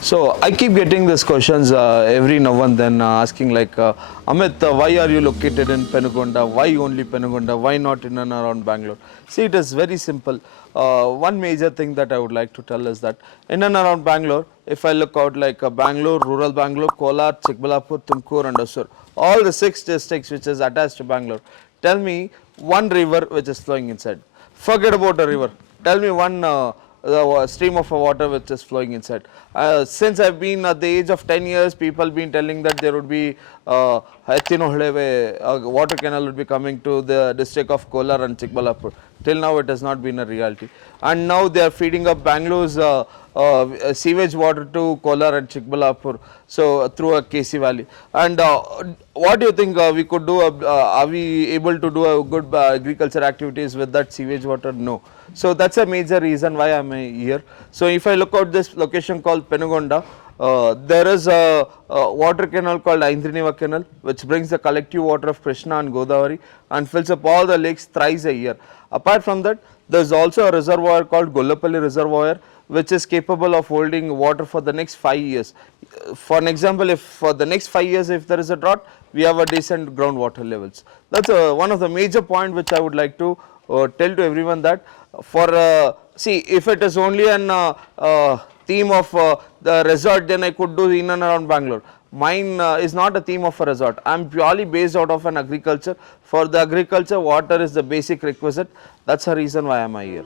So I keep getting these questions every now and then asking like, Amit, why are you located in Penukonda? Why only Penukonda? Why not in and around Bangalore? See, it is very simple. One major thing that I would like to tell is that in and around Bangalore, if I look out like Bangalore, rural Bangalore, Kolar, Chikbalapur, Tumkur and Hosur, all the 6 districts which is attached to Bangalore, tell me one river which is flowing inside. Forget about a river. Tell me one stream of water which is flowing inside. Since I've been at the age of 10 years, people been telling that there would be water canal would be coming to the district of Kolar and Chikbalapur. Till now it has not been a reality. And now they are feeding up Bangalore's sewage water to Kolar and Chikbalapur, so through a KC Valley. And what do you think we could do? Are we able to do a good agriculture activities with that sewage water? No. So that's a major reason why I'm here. So if I look at this location called Penukonda, there is a water canal called Aindriniva Canal, which brings the collective water of Krishna and Godavari and fills up all the lakes thrice a year. Apart from that, there is also a reservoir called Gollapalli Reservoir, which is capable of holding water for the next 5 years. For an example, if for the next 5 years if there is a drought, we have a decent groundwater levels. That's one of the major point which I would like to tell to everyone, that for see, if it is only an theme of the resort, then I could do in and around Bangalore. Mine is not a theme of a resort. I am purely based out of an agriculture. For the agriculture, water is the basic requisite. That's the reason why I am here.